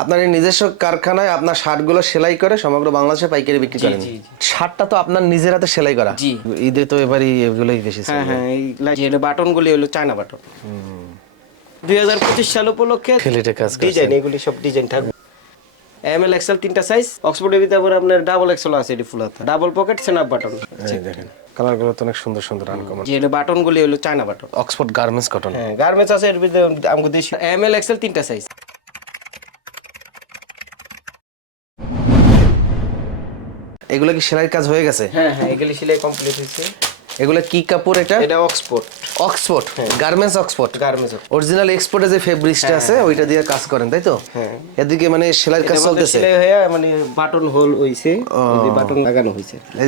আপনার এই নিজস্ব কারখানায় আপনার শার্টগুলো সেলাই করে সমগ্র বাংলাদেশে পাইকারি বিক্রি করেন। শার্টটা তো আপনার নিজের হাতে সেলাই করা। জি। ঈদে তো এবারই এগুলোই বেশি হ্যাঁ হ্যাঁ এই যে বাটন গুলি হলো চায়না বাটন। দুই হাজার পঁচিশ সাল উপলক্ষে কাজ ডিজাইন এগুলি সব ডিজাইন থাকবে। এম এল এক্সেল তিনটা সাইজ অক্সফোর্ডের ভিতরে আবার আপনার ডাবল এক্সেল আছে এটি ফুল হাতা। ডাবল পকেট সেনাপ বাটন দেখেন কালারগুলো তো অনেক সুন্দর সুন্দর আনকমন যে এটা বাটন গুলি হলো China button. Oxford garments cotton হ্যাঁ গার্মেন্টস আছে এর ভিতরে আমাকে দেশি এম এল এক্সেল তিনটা সাইজ এগুলো কি সেলাইয়ের কাজ হয়ে গেছে? হ্যাঁ হ্যাঁ এগুলি সেলাই কমপ্লিট হয়েছে। এগুলো কি কাপড় এটা? এটা Oxford Oxford garments Oxford garments original এক্সপোর্টে যে ফেব্রিক্সটা আছে ওইটা দিয়ে কাজ করেন তাই তো? হ্যাঁ। এদিকে মানে সেলাইয়ের কাজ চলতেছে। সেলাই হয়ে মানে বাটন হোল হইছে বাটন লাগানো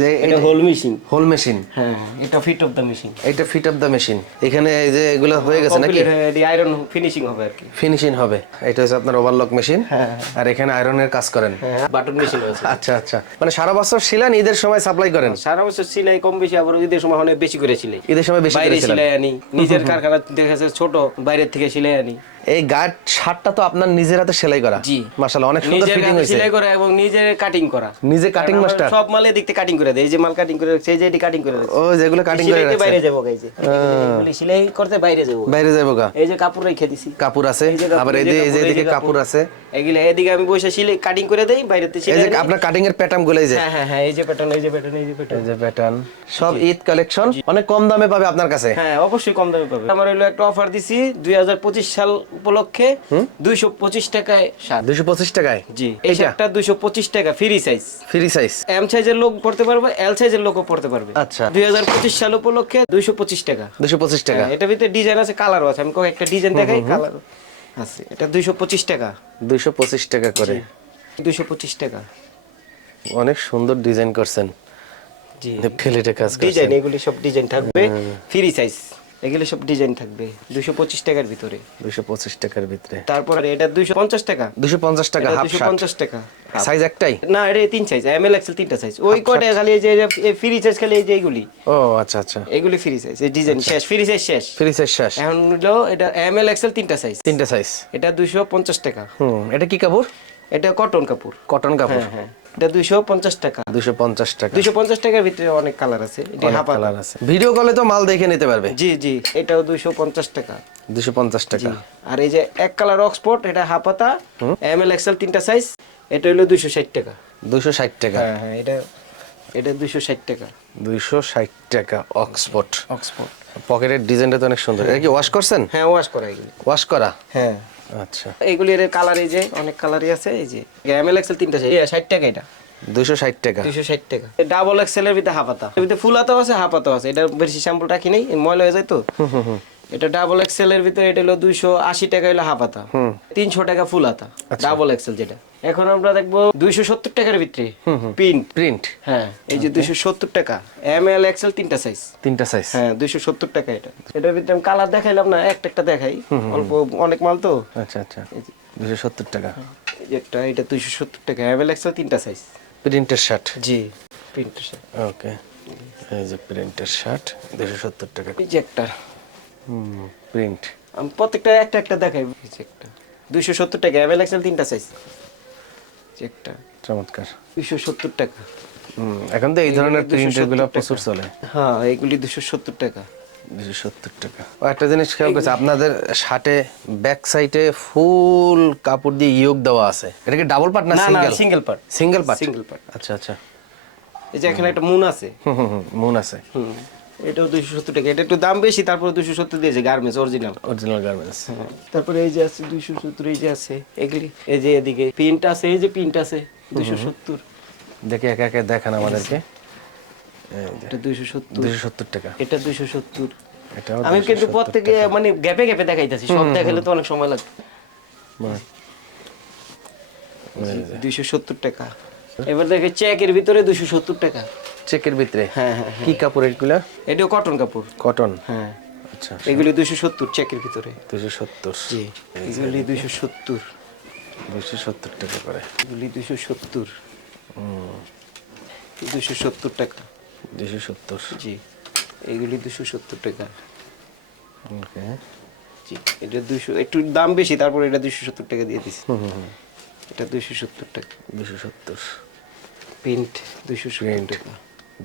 যে এটা হোল মেশিন হোল মেশিন হ্যাঁ এটা ফিট অফ দ্য মেশিন এটা ফিট অফ দ্য মেশিন এখানে এই যে এগুলো হয়ে গেছে নাকি? হয়ে আয়রন ফিনিশিং হবে আর কি। ফিনিশিং হবে। এটা হচ্ছে আপনার ওভারলক মেশিন হ্যাঁ। আর এখানে আয়রনের কাজ করেন। হ্যাঁ বাটন মেশিন আছে আচ্ছা আচ্ছা। মানে সারা বছর শিলান ঈদের সময় সাপ্লাই করেন? সারা বছর সিলাই কম বেশি আবার ঈদের সময় অনেক বেশি করে সিলাই ঈদের সময় বেশি করে সিলাই আনি নিজের কারখানা দেখেছে ছোট বাইরের থেকে সিলাই আনি এই গার্ড শার্টটা তো আপনার নিজের হাতে সেলাই করা জি। মাশাআল্লাহ অনেক সুন্দর ফিটিং হয়েছে সিলাই করা এবং নিজের কাটিং করা নিজে কাটিং মাস্টার সব মালে দেখতে কাটিং করে দেয় এই যে মাল কাটিং করে সেই যে এটি কাটিং করে দেয় ও যেগুলো কাটিং করে রাখছে বাইরে যাব গাইছে এগুলি সিলাই করতে বাইরে যাব বাইরে যাব গা এই যে কাপড় রেখে দিছি কাপড় আছে এই আবার এই এই যে এই যে এই এদিকে কাপড়। আছে এগুলো এদিকে আমি বসে সিলাই কাটিং করে দেই বাইরেতে এই যে আপনার কাটিং এর প্যাটার্নগুলো এই যে হ্যাঁ হ্যাঁ হ্যাঁ এই যে প্যাটার্ন এই যে প্যাটার্ন এই যে প্যাটার্ন এই যে প্যাটার্ন সব ঈদ কালেকশন অনেক কম দামে পাবে আপনার কাছে হ্যাঁ অবশ্যই কম দামে পাবে আমার হলো একটা অফার দিছি দুই হাজার পঁচিশ সাল উপলক্ষে দুইশো পঁচিশ টাকায় শার্ট। দুশো পঁচিশ টাকায়? জি এই শার্টটা দুইশো পঁচিশ টাকা free size free size M সাইজের লোক পড়তে পারবে এল সাইজের লোকও পড়তে পারবে। আচ্ছা। দুই হাজার পঁচিশ সাল উপলক্ষে দুইশো পঁচিশ টাকা। দুশো পঁচিশ টাকা। হ্যাঁ, এটার ভিতরে ডিজাইন আছে কালারও আছে আমি একটা ডিজাইন দেখাই কালার আছে। এটা দুইশো পঁচিশ টাকা। দুশো পঁচিশ টাকা করে। দুইশো পঁচিশ টাকা। অনেক সুন্দর ডিজাইন করছেন। জি। ফেলেটে কাজ ডিজাইন এগুলি সব ডিজাইন থাকবে ফ্রি সাইজ এগুলি সব ডিজাইন থাকবে। দুইশো পঁচিশ টাকার ভিতরে। দুশো পঁচিশ টাকার ভিতরে। তারপরে এটা দুইশো পঞ্চাশ টাকা। দুশো পঞ্চাশ টাকা দুশো পঞ্চাশ টাকা। সাইজ একটাই? না এটা তিন সাইজ এম এল এক্সেল তিনটা সাইজ ওই কয়টা খালি এই যে ফ্রি সাইজ খালি এই যে এইগুলি? ও আচ্ছা আচ্ছা। এগুলি ফ্রি সাইজ এই ডিজাইন শেষ ফ্রি সাইজ শেষ। ফ্রি সাইজ শেষ। এখন হলো এটা এম এল এক্সেল তিনটা সাইজ তিনটা সাইজ এটা দুইশো পঞ্চাশ টাকা। হুম এটা কি কাপড়? এটা কটন কাপড়। কটন কাপড়। হ্যাঁ হ্যাঁ। এটা দুইশো পঞ্চাশ টাকা। দুশো পঞ্চাশ টাকা। দুইশো পঞ্চাশ টাকার ভিতরে অনেক কালার আছে। এটা কালার আছে। ভিডিও কলে তো মাল দেখে নিতে পারবে। জি জি এটাও দুইশো পঞ্চাশ টাকা। দুশো পঞ্চাশ টাকা। আর এই যে এক কালার অক্সফোর্ড এটা হাফাতা। এম এল এক্সেল তিনটা সাইজ এটা হলো দুইশো ষাট টাকা। দুশো ষাট টাকা। হ্যাঁ হ্যাঁ এটা এটা দুইশো ষাট টাকা। দুইশো ষাট টাকা অক্সফোর্ড অক্সফোর্ড পকেটের ডিজাইনটা তো অনেক সুন্দর। এটা কি ওয়াশ করছেন? হ্যাঁ ওয়াশ করা এগুলি। ওয়াশ করা? হ্যাঁ। আচ্ছা। এইগুলির কালার এই যে অনেক কালারই আছে এই যে। এমএল এক্সেল তিনটা চাই ষাট টাকা এটা। দুশো ষাট টাকা। দুশো ষাট টাকা। ডাবল এক্সেলের ভিতরে হাফাতা এর ভিতরে ফুল হাতাও আছে হাফ হাতাও আছে। এটা বেশি স্যাম্পল রাখি নেই ময়লা হয়ে যায় তো। এটা ডাবল এক্সেলের ভিতরে এটা হলো দুইশো আশি টাকা হলো হাফ হাতা তিনশো টাকা ফুল হাতা ডাবল এক্সেল যেটা। এখন আমরা দেখব দুইশো সত্তর টাকার ভিতরে পিন প্রিন্ট হ্যাঁ এই যে দুইশো সত্তর টাকা। এম এল এক্সেল তিনটা সাইজ তিনটা সাইজ হ্যাঁ দুইশো সত্তর টাকা এটা। এটার ভিতরে আমি কালার দেখাইলাম না একটা একটা দেখাই। অল্প অনেক মাল তো। আচ্ছা আচ্ছা। দুশো সত্তর টাকা। এই একটা এটা দুইশো সত্তর টাকা। এম এল এক্সেল তিনটা সাইজ প্রিন্টের শার্ট জি প্রিন্টার ওকে এই যে প্রিন্টের শার্ট দুশো সত্তর টাকা। এই যে একটা। প্রিন্ট। আমি প্রত্যেকটা একটা একটা দেখাই। একটা। দুইশো সত্তর টাকা এল এক্সেল তিনটা সাইজ একটা। চমৎকার। দুইশো সত্তর টাকা। হুম এখন তো এই ধরনের দুশো প্রিন্টেরগুলো প্রচুর চলে। হ্যাঁ এগুলি দুশো সত্তর টাকা। দুশো সত্তর টাকা। ও একটা জিনিস খেয়াল করছে আপনাদের শার্টে ব্যাক সাইডে ফুল কাপড় দিয়ে ইয়োগ দেওয়া আছে। এটা কি ডাবল পার্ট না single single part single part single part আচ্ছা আচ্ছা। এই যে এখানে একটা মুন আছে। হুম হুম মন আছে। হুম। এটাও দুইশো সত্তর টাকা। এটা একটু দাম বেশি তারপরে দুশো সত্তর দিয়েছে গার্মেন্টস অরিজিনাল অরিজিনাল গার্মেন্টস তারপরে এই যে আছে দুইশো সত্তর এই যে আছে এগুলি এই যে এদিকে প্রিন্ট আছে এই যে প্রিন্ট আছে দুইশো সত্তর। দেখে একে একে দেখান আমাদেরকে। এটা দুইশো সত্তর। সত্তর টাকা। এটা দুইশো সত্তর। আমি 270 কিন্তু প্রত্যেকে মানে গ্যাপে গ্যাপে দেখাইতেছি সব দেখালে তো অনেক সময় লাগবে। দুইশো সত্তর টাকা। এবার দেখে চেকের ভিতরে দুইশো সত্তর টাকা। চেকের ভিতরে? হ্যাঁ হ্যাঁ কি কাপড় এগুলো? এটাও কটন কাপড়। কটন হ্যাঁ। আচ্ছা। এগুলি দুইশো সত্তর চেকের ভিতরে। দুশো সত্তর। জি। এগুলি দুইশো সত্তর। দুশো সত্তর টাকা করে। এগুলি দুইশো সত্তর। দুইশো সত্তর টাকা। দুশো সত্তর। জি। এগুলি দুশো সত্তর টাকা। ওকে। জি এটা দুইশো একটু দাম বেশি তারপর এটা দুইশো সত্তর টাকা দিয়ে দিছি। এটা দুইশো সত্তর টাকা। দুশো সত্তর। প্রিন্ট দুইশো সত্তর টাকা।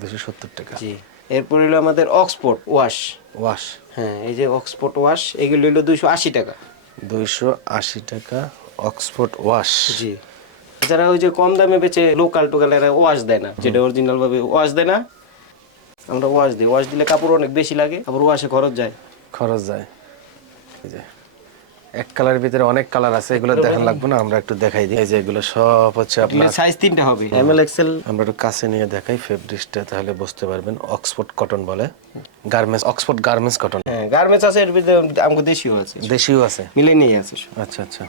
দুশো সত্তর টাকা। জি। এরপর হলো আমাদের অক্সফোর্ড ওয়াশ ওয়াশ হ্যাঁ এই যে অক্সফোর্ড ওয়াশ এগুলো হলো দুইশো আশি টাকা। দুইশো আশি টাকা অক্সফোর্ড ওয়াশ জি। যারা ওই যে কম দামে বেচে লোকাল টোকাল এরা ওয়াশ দেয় না যেটা অরিজিনাল ভাবে ওয়াশ দেয় না আমরা ওয়াশ দিই। ওয়াশ দিলে কাপড় অনেক বেশি লাগে আবার ওয়াশে খরচ যায়। খরচ যায়। এক কালারের ভিতরে অনেক কালার আছে এগুলো দেখান লাগবে না আমরা একটু দেখাই দিই। এই যে এগুলো সব হচ্ছে আপনার সাইজ তিনটা হবে। এম এল এক্সেল আমরা একটু কাছে নিয়ে দেখাই ফেব্রিক্সটা তাহলে বুঝতে পারবেন। অক্সফোর্ড কটন বলে। গার্মেন্টস অক্সফোর্ড গার্মেন্টস কটন হ্যাঁ গার্মেন্টস আছে এর ভিতরে আমাকে দেশিও আছে। দেশিও আছে? মিলে নিয়ে আছে আচ্ছা আচ্ছা।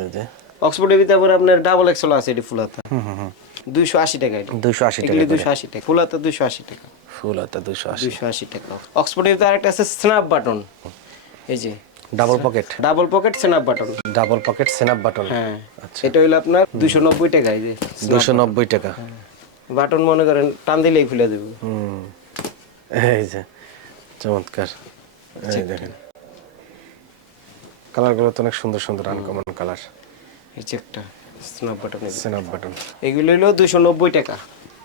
এই যে। অক্সফোর্ডের ভিতরে আবার আপনার ডাবল এক্সেল আছে এটি ফুল হাতা। হুম হুম হুম। দুইশো আশি টাকা এটা। দুইশো আশি টাকা। দুইশো আশি টাকা। ফুল হাতা দুইশো আশি টাকা। ফুল হাতা দুইশো আশি। দুইশো আশি টাকা। অক্সফোর্ডের ভিতরে আরেকটা আছে স্ন্যাপ বাটন এই যে double pocket double pocket snap button double pocket snap button হ্যাঁ। আচ্ছা। এটা হইল আপনার দুইশো নব্বই টাকা এই যে দুশো নব্বই টাকা। বাটন মনে করেন টান দিলেই খুলে দেবো হুম। এই যে চমৎকার। এই দেখেন। কালারগুলো তো অনেক সুন্দর সুন্দর আনকমন কালার এই যে একটা স্ন্যাপ বাটন সেনাপ বাটন এগুলো দুইশো নব্বই টাকা।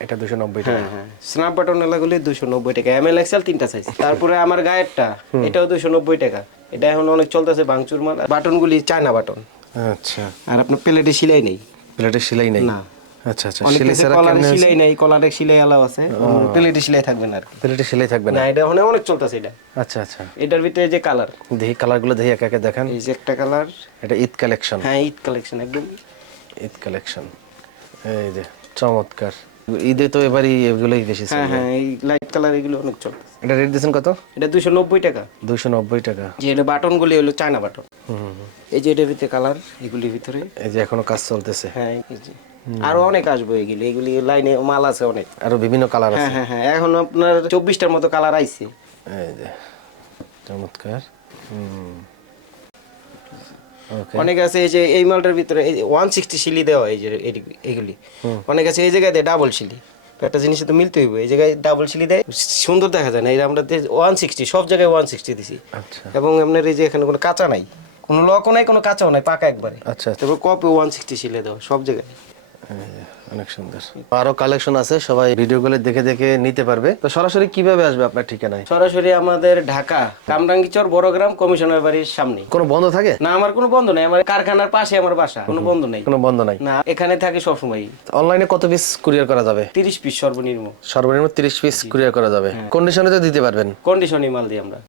এটা দুশো নব্বই টাকা। হ্যাঁ হ্যাঁ। স্ন্যাপ বাটন এলাগুলি দুইশো নব্বই টাকা। এম এল এক্সেল তিনটা সাইজ তারপরে আমার গায়েরটা এটাও দুইশো নব্বই টাকা। এটা এখন অনেক চলতেছে ভাঙচুর মাল। বাটনগুলি চায়না বাটন। আচ্ছা। আর আপনার প্লেটে সিলাই নেই। প্লেটে সেলাই নেই? না। আচ্ছা আচ্ছা। অনেক ছাড়া কলারে সিলাই নেই কলারে সিলাই আলাও আছে। প্লেটে সিলাই থাকবে না আর প্লেটে সেলাই থাকবে না? এটা অনেক চলতেছে এটা। আচ্ছা আচ্ছা। এটার ভিতরে যে কালার দেখি কালারগুলো দেখি একে একে দেখান। এই যে একটা কালার এটা ঈদ কালেকশন হ্যাঁ ঈদ কালেকশন একদম ঈদ কালেকশন এই যে চমৎকার। ঈদে তো এবারই এগুলোই বেশি হ্যাঁ হ্যাঁ এই লাইট কালার এগুলো অনেক চলতেছে। এটা রেট দিয়েছেন কত? এটা দুশো নব্বই টাকা। দুশো নব্বই টাকা। যে এটা বাটনগুলি হলো চায়না বাটন। এই যে এটার ভিতরে কালার এগুলির ভিতরে। এই যে এখনও কাজ চলতেছে। হ্যাঁ এই যে। আরও অনেক আসবে এগুলি। এগুলি লাইনে মাল আছে অনেক। আরও বিভিন্ন কালার আছে। হ্যাঁ হ্যাঁ হ্যাঁ এখন আপনার চব্বিশটার মতো কালার আইছে। এই যে চমৎকার। হুম। অনেক আছে এই যে এই মালটার ভিতরে ওয়ান সিক্সটি সিলি দেওয়া এই যে এইগুলি। এগুলি অনেক আছে এই জায়গায় দেয় ডাবল তো একটা জিনিসে তো মিলতে হইব এই জায়গায় ডাবল শিলি দেয় সুন্দর দেখা যায় না এই আমরা ওয়ান সিক্সটি সব জায়গায় ওয়ান সিক্সটি দিছি। আচ্ছা। এবং আপনার এই যে এখানে কোনো কাঁচা নাই কোনো লকও নাই কোনো কাঁচাও নাই পাকা একবারে। আচ্ছা তারপর কপে ওয়ান সিক্সটি সিলে দেওয়া সব জায়গায়। অনেক সুন্দর। আরও কালেকশন আছে সবাই ভিডিওগুলো দেখে দেখে নিতে পারবে। তো সরাসরি কীভাবে আসবে আপনার ঠিকানায়? সরাসরি আমাদের ঢাকা কামরাঙ্গিচর বড়গ্রাম কমিশনার বাড়ির সামনে কোনো বন্ধ থাকে? না আমার কোনো বন্ধ নাই আমার কারখানার পাশে আমার বাসা কোনো বন্ধ নাই। কোনো বন্ধ নাই? না এখানে থাকে সবসময় অনলাইনে কত পিস কুরিয়ার করা যাবে? তিরিশ পিস সর্বনিম্ন। সর্বনিম্ন তিরিশ পিস কুরিয়ার করা যাবে। কন্ডিশনে তো দিতে পারবেন। কন্ডিশনই মাল দিই আমরা।